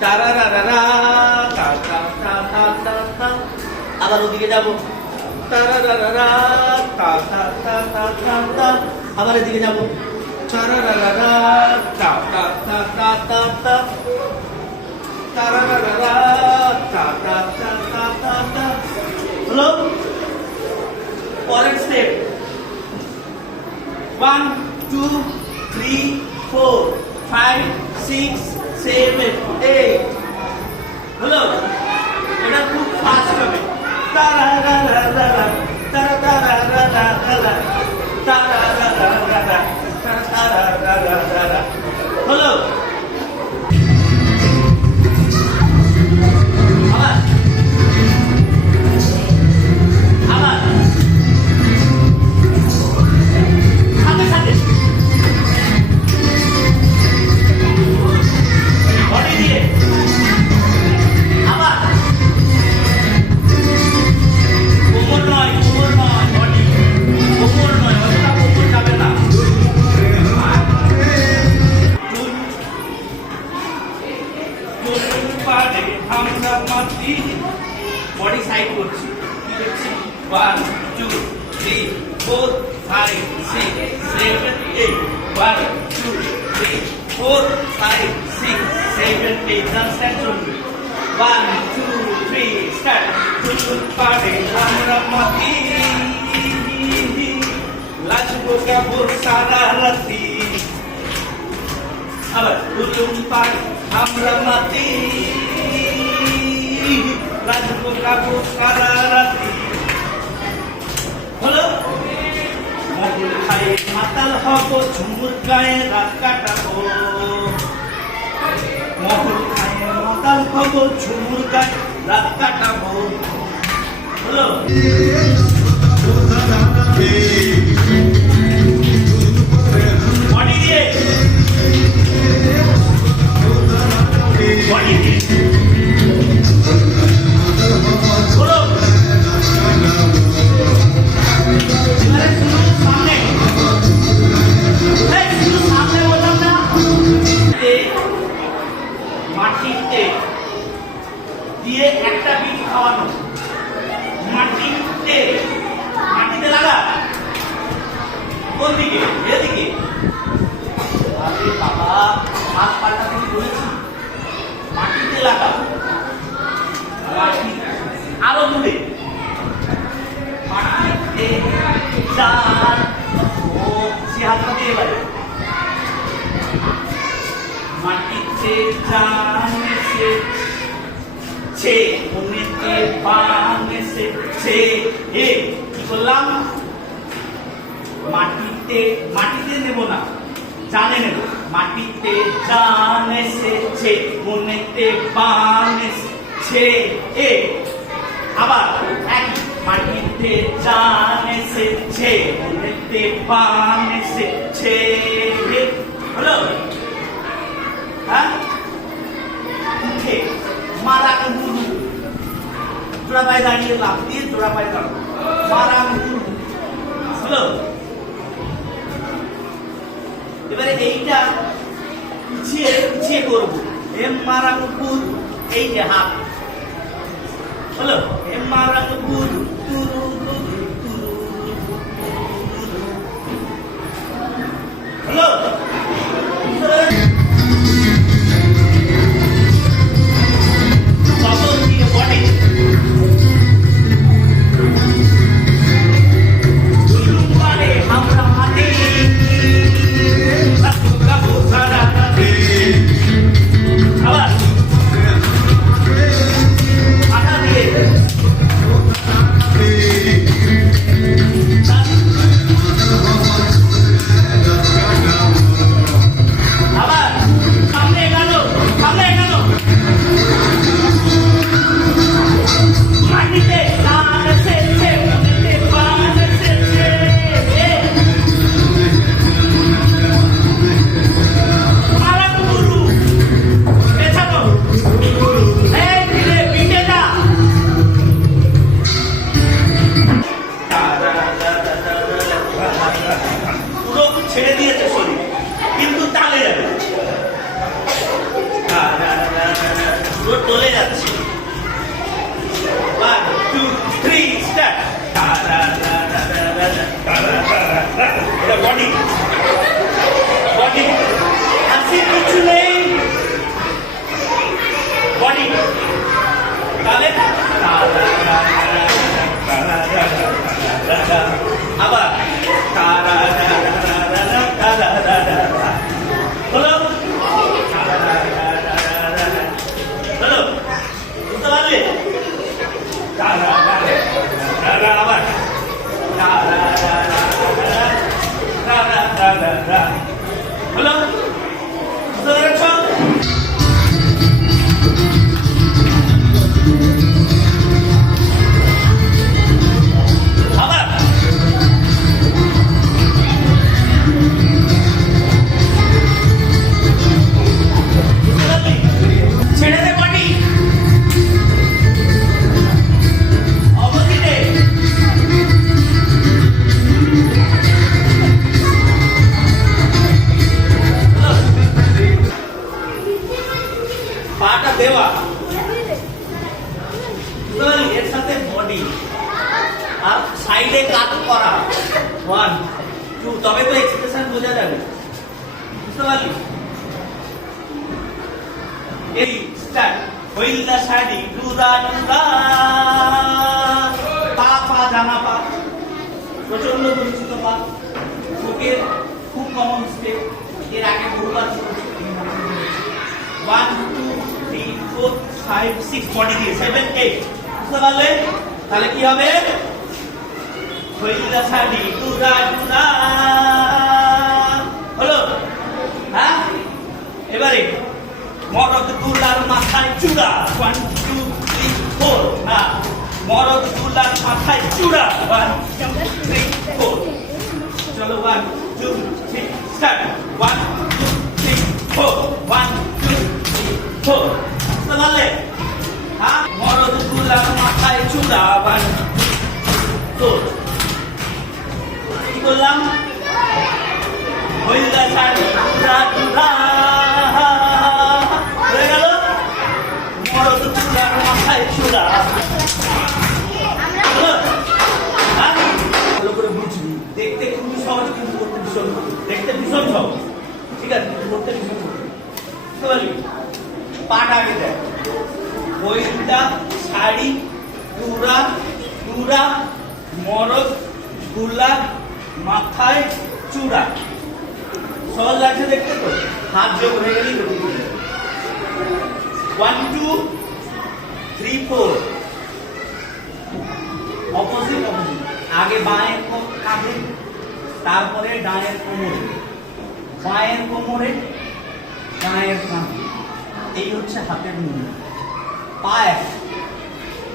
তারারারা তা তা তা তা তা তা। আবার ওদিকে যাব, তারারারা তা তা তা তা তা তা। আবার এদিকে যাব, তারারারা তা তা তা তা তা তা। তারারারা তা তা তা তা তা তা। হলো? পরের স্টেপ 1 2 3 4 5 6 7 8। হলো? এটা খুব ফাস্ট হবে। তারারারা তারারারা তারারারা তারারারা। হলো? বডি সাইড করছি, কি করছি 1 2 3 4 5 6 7 8 1 2 3 4 5 6 7 8 ডান স্ট্যান্ড চলবে 1 2 3 স্টার্ট। চুল পাড়ে আমরা মাটি লাজবো কাপড় সারা রাতি। আবার চুল পাড়ে আমরা মাটি লাজবো কাপড় সারা রাতি। হলো? মহুল খায়ে মাতাল হব, ঝুমুর গায়ে রাত কাটাবো। মহুল খায়ে মাতাল হব, ঝুমুর গায়ে রাত কাটাবো। হলো? বডি দিয়ে বডি দিয়ে মাটিতে দিয়ে একটা বিট খাওয়ানো। মাটিতে মাটিতে লাগা কোন দিকে? এদিকে। আরে বাবা, হাত পাটা তুমি বলেছি মাটিতে লাগা। আরো দূরে মাটিতে চার ও সে হাতটা দিয়ে লাগে। মাটিতে জান এসে ছে, মনেতে বান এসে ছে। এ কি করলাম? মাটিতে মাটিতে নেব না, জানে নেব। মাটিতে জান এসেছে, মনেতে বান এসেছে। এ আবার এক, মাটিতে জান এসেছে, মনেতে বান এসেছে। হলো? হ্যাঁ, উঠে মারাং গুরু, জোড়া পায়ে দাঁড়িয়ে লাফ দিয়ে জোড়া পায়ে দাঁড়াবো। মারাং গুরু। হলো? এবারে এইটা পিছিয়ে পিছিয়ে করবো। এম মারাং গুরু, এই যে হাত। হলো? এম মারাং গুরু গুরু গুরু গুরু। হলো? পুরো টলে যাচ্ছে। 1 2 3 স্টার্ট। এটা বডি বডি হাসি কিছু নেই বডি তাহলে আবার হলো হলো বুঝতে পারলে আবার হলো বুঝতে পেরেছ? আবার ছেড়ে দে বডি অবশ্যই পাটা দেওয়া এর সাথে বডি আর সাইডে কাট করা 1 2 তবে তো এক্সপ্রেশন বোঝা যাবে বুঝতে পারলি এই স্টার্ট হইলা শাড়ি দুদা দুদা পা পা জামা পা প্রচন্ড পরিচিত পা বুকের খুব কমন স্টেপ এর আগে বহুবার 1 2 3 4 5 6 বডি দিয়ে 7 8 বুঝতে পারলে তাহলে কি হবে হইলা শাড়ি দুদা দুদা হলো হ্যাঁ এবারে মরদ দুলার মাথায় চূড়া 1 2 3 4 না মরদ দুলার মাথায় চূড়া 1 2 3 4 চলো 1 2 3 স্টার্ট 1 2 3 4 1 2 3 4 বুঝতে পারলে হ্যাঁ মরদ দুলার মাথায় চূড়া 1 2 কি বললাম হইলা শাড়ি দুদা দুদা হয়ে গেল মরদ দুলার মাথায় চূড়া ভালো করে বুঝবি দেখতে খুবই সহজ কিন্তু করতে ভীষণ দেখতে ভীষণ সহজ ঠিক আছে কিন্তু করতে ভীষণ সহজ বুঝতে পারলি পাটা আগে দেখ হইলা শাড়ি দুদা দুদা মরদ দুলার মাথায় চূড়া সহজ লাগছে দেখতে তো হাত যোগ হয়ে গেলেই 1 2 3 4 অপোজিট অপোজিট আগে বাঁয়ের কাঁধে তারপরে ডানের কোমরে বাঁয়ের কোমরে ডানের কাঁধে এই হচ্ছে হাতের মুভমেন্ট পা এক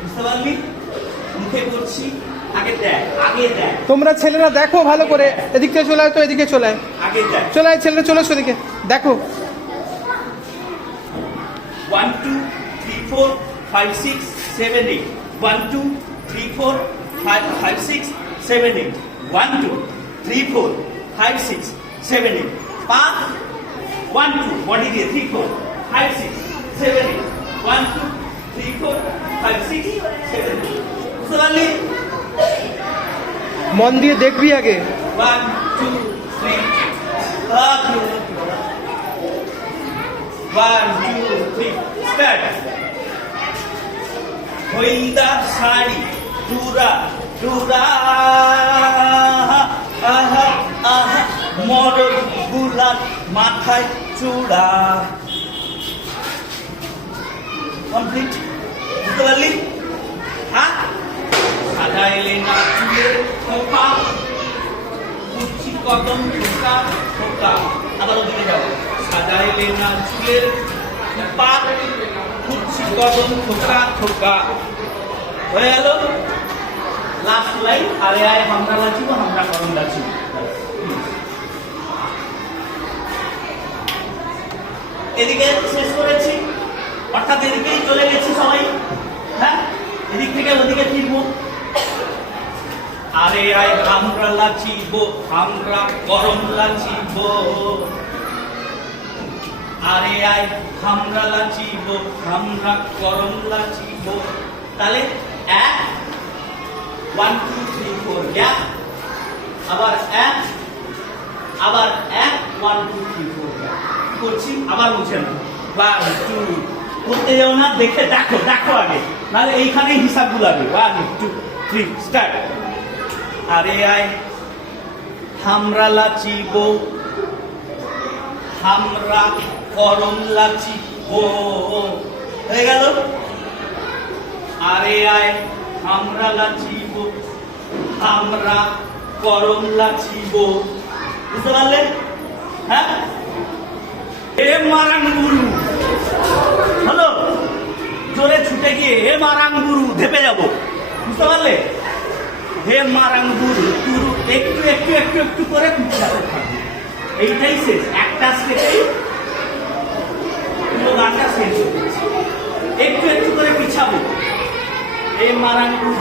বুঝতে পারলি মুখে করছি আগে দেখ তোমরা ছেলেরা দেখো ভালো করে এদিকে চলে আয় তো এদিকে চলে আয় আগে দেখ চলে আয় ছেলেরা চলে এসো এদিকে দেখো 1 2 3 4 5 6 7 8 1 2 3 4 5 5 6 7 8 1 2 3 4 5 6 7 8 পা 1 2 বডি দিয়ে 3 4 5 6 7 8 1 2 3 4 5 6 7 8 বুঝতে পারলি মন দিয়ে দেখবি আগে 1 2 3 1 2 3 স্টার্ট হইলা শাড়ি দুদা দুদা আহা আহা মরদ দুলার মাথায় চূড়া কমপ্লিট বুঝতে পারলি হ্যাঁ সাজাইলে না চুলের খোপা কুচি কদম খোকা খোকা আবার ওদিকে যাবো সাজাইলে না চুলের খোপা কুচি কদম খোকা খোকা হয়ে গেল লাস্ট লাইন আরে আয় আমরা নাচিব আমরা করম নাচিব এদিকে শেষ করেছি অর্থাৎ এদিকেই চলে গেছি সবাই হ্যাঁ এদিক থেকে ওদিকে ফিরবো আরে আয় আমরা লাচিব আমরা গরম লাচিব আরে আয় আমরা লাচিব, আমরা করম লাচিব। তাহলে 1 1 2 3 4 গ্যাপ, আবার 1 আবার 1 1 2 3 4 গ্যাপ। কি করছি আবার মুছে না 1 2 করতে যাও না, দেখে দেখো দেখো আগে, নাহলে এইখানেই হিসাব গুলাবে। 1 2 3 স্টার্ট। আরে আয় আমরা লাচিব, আমরা করম লাচিব, হয়ে গেল। আরে আয় আমরা লাচিব, আমরা করম লাচিব। বুঝতে পারলে? হ্যাঁ, এ মারাঙ্গুরু হলো, জোরে ছুটে গিয়ে হে মারাঙ্গুরু ধেপে যাব। বুঝতে পারলে? হে মারাঙ্গুরু তুরু, একটু একটু একটু একটু করে পিছাতে থাকবে। এইটাই শেষ, একটা স্টেপেই পুরো গানটা শেষ হচ্ছে। একটু একটু করে পিছাবো। হে মারাঙ্গুরু